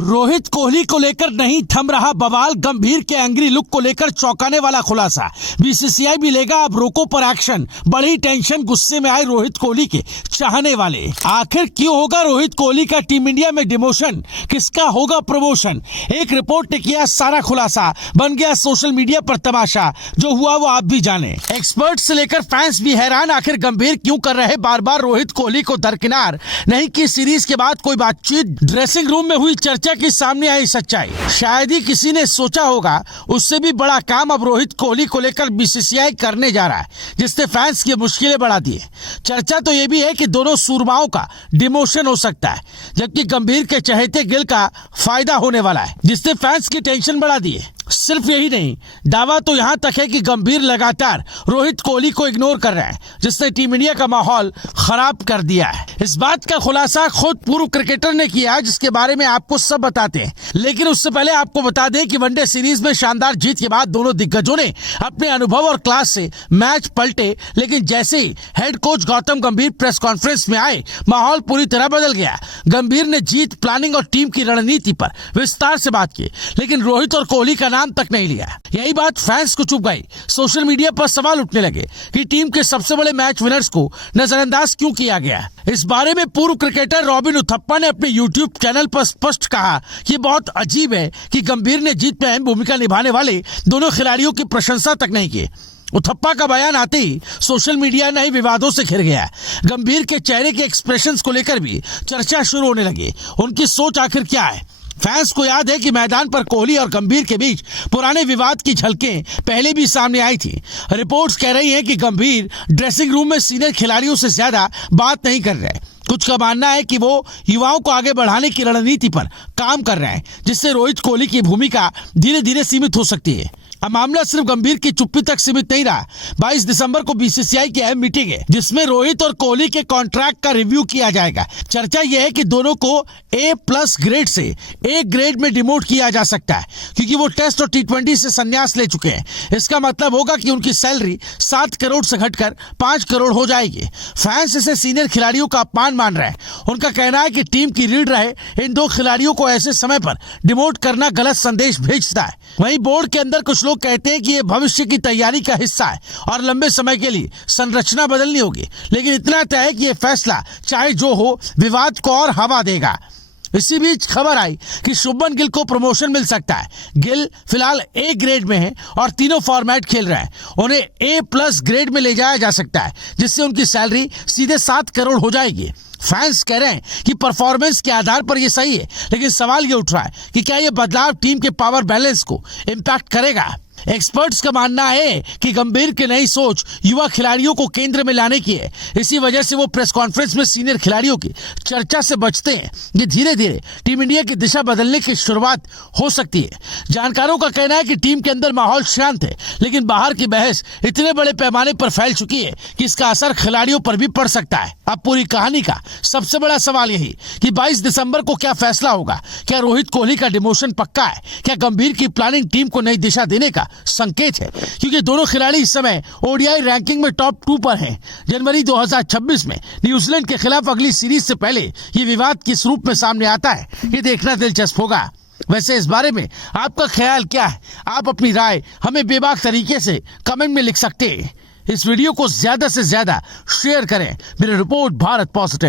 रोहित कोहली को लेकर नहीं थम रहा बवाल, गंभीर के एंग्री लुक को लेकर चौंकाने वाला खुलासा। बीसीसीआई भी लेगा अब रोको पर एक्शन, बड़ी टेंशन, गुस्से में आए रोहित कोहली के चाहने वाले। आखिर क्यों होगा रोहित कोहली का टीम इंडिया में डिमोशन, किसका होगा प्रमोशन? एक रिपोर्ट ने किया सारा खुलासा, बन गया सोशल मीडिया पर तमाशा। जो हुआ वो आप भी जाने। एक्सपर्ट से लेकर फैंस भी हैरान, आखिर गंभीर क्यों कर रहे बार बार रोहित कोहली को दरकिनार? नहीं कि सीरीज के बाद कोई बातचीत, ड्रेसिंग रूम में हुई चर्चा की सामने आई सच्चाई। शायद ही किसी ने सोचा होगा उससे भी बड़ा काम अब रोहित कोहली को लेकर बीसीसीआई करने जा रहा है, जिसने फैंस की मुश्किलें बढ़ा दी है। चर्चा तो ये भी है कि दोनों सूरमाओं का डिमोशन हो सकता है, जबकि गंभीर के चहेते गिल का फायदा होने वाला है, जिसने फैंस की टेंशन बढ़ा दी है। सिर्फ यही नहीं, दावा तो यहां तक है कि गंभीर लगातार रोहित कोहली को इग्नोर कर रहे हैं, जिसने टीम इंडिया का माहौल खराब कर दिया है। इस बात का खुलासा खुद पूर्व क्रिकेटर ने किया, जिसके बारे में आपको सब बताते हैं। लेकिन उससे पहले आपको बता दें कि वनडे सीरीज में शानदार जीत के बाद दोनों दिग्गजों ने अपने अनुभव और क्लास से मैच पलटे। लेकिन जैसे ही हेड कोच गौतम गंभीर प्रेस कॉन्फ्रेंस में आए, माहौल पूरी तरह बदल गया। गंभीर ने जीत, प्लानिंग और टीम की रणनीति पर विस्तार से बात की, लेकिन रोहित और कोहली का नाम तक नहीं लिया। यही बात फैंस को चुभ गई। सोशल मीडिया पर सवाल उठने लगे कि टीम के सबसे बड़े मैच विनर्स को नजरअंदाज क्यों किया गया। इस बारे में पूर्व क्रिकेटर रॉबिन उथप्पा ने अपने यूट्यूब चैनल पर स्पष्ट कहा कि बहुत अजीब है कि गंभीर ने जीत में अहम भूमिका निभाने वाले दोनों खिलाड़ियों की प्रशंसा तक नहीं की। उथप्पा का बयान आते ही सोशल मीडिया नए विवादों से घिर गया। गंभीर के चेहरे के एक्सप्रेशंस को लेकर भी चर्चा शुरू होने लगी। उनकी सोच आखिर क्या है? फैंस को याद है कि मैदान पर कोहली और गंभीर के बीच पुराने विवाद की झलकें पहले भी सामने आई थी। रिपोर्ट्स कह रही हैं कि गंभीर ड्रेसिंग रूम में सीनियर खिलाड़ियों से ज्यादा बात नहीं कर रहे। कुछ का मानना है कि वो युवाओं को आगे बढ़ाने की रणनीति पर काम कर रहे हैं, जिससे रोहित कोहली की भूमिका धीरे धीरे सीमित हो सकती है। अब मामला सिर्फ गंभीर की चुप्पी तक सीमित नहीं रहा। 22 दिसंबर को बीसीसीआई की अहम मीटिंग है, जिसमें रोहित और कोहली के कॉन्ट्रैक्ट का रिव्यू किया जाएगा। चर्चा यह है कि दोनों को A+ ग्रेड से A ग्रेड में डिमोट किया जा सकता है, क्योंकि वो टेस्ट और T20 से संन्यास ले चुके हैं। इसका मतलब होगा कि उनकी सैलरी 7 करोड़ से घटकर 5 करोड़ हो जाएगी। फैंस इसे सीनियर खिलाड़ियों का अपमान मान रहे हैं। उनका कहना है कि टीम की रीढ़ रहे इन दो खिलाड़ियों को ऐसे समय पर डिमोट करना गलत संदेश भेजता है। वहीं बोर्ड के अंदर कुछ लोग कहते हैं कि ये भविष्य की तैयारी का हिस्सा है और लंबे समय के लिए संरचना बदलनी होगी। लेकिन इतना तय है कि ये फैसला चाहे जो हो, विवाद को और हवा देगा। इसी बीच खबर आई कि शुभमन गिल को प्रमोशन मिल सकता है। गिल फिलहाल A ग्रेड में है और तीनों फॉर्मेट खेल रहे हैं। उन्हें A+ ग्रेड में ले जाया जा सकता है, जिससे उनकी सैलरी सीधे 7 करोड़ हो जाएगी। फैंस कह रहे हैं कि परफॉर्मेंस के आधार पर यह सही है, लेकिन सवाल ये उठ रहा है कि क्या यह बदलाव टीम के पावर बैलेंस को इम्पैक्ट करेगा। एक्सपर्ट्स का मानना है कि गंभीर की नई सोच युवा खिलाड़ियों को केंद्र में लाने की है। इसी वजह से वो प्रेस कॉन्फ्रेंस में सीनियर खिलाड़ियों की चर्चा से बचते हैं। ये धीरे धीरे टीम इंडिया की दिशा बदलने की शुरुआत हो सकती है। जानकारों का कहना है कि टीम के अंदर माहौल शांत है, लेकिन बाहर की बहस इतने बड़े पैमाने पर फैल चुकी है कि इसका असर खिलाड़ियों पर भी पड़ सकता है। अब पूरी कहानी का सबसे बड़ा सवाल यही कि 22 दिसंबर को क्या फैसला होगा। क्या रोहित कोहली का डिमोशन पक्का है? क्या गंभीर की प्लानिंग टीम को नई दिशा देने का संकेत है? क्योंकि दोनों खिलाड़ी इस समय ओडीआई रैंकिंग में टॉप 2 पर हैं। जनवरी 2026 में न्यूजीलैंड के खिलाफ अगली सीरीज से पहले ये विवाद किस रूप में सामने आता है, ये देखना दिलचस्प होगा। वैसे इस बारे में आपका ख्याल क्या है? आप अपनी राय हमें बेबाक तरीके से कमेंट में लिख सकते हैं। इस वीडियो को ज्यादा से ज्यादा शेयर करें। मेरी रिपोर्ट, भारत पॉजिटिव।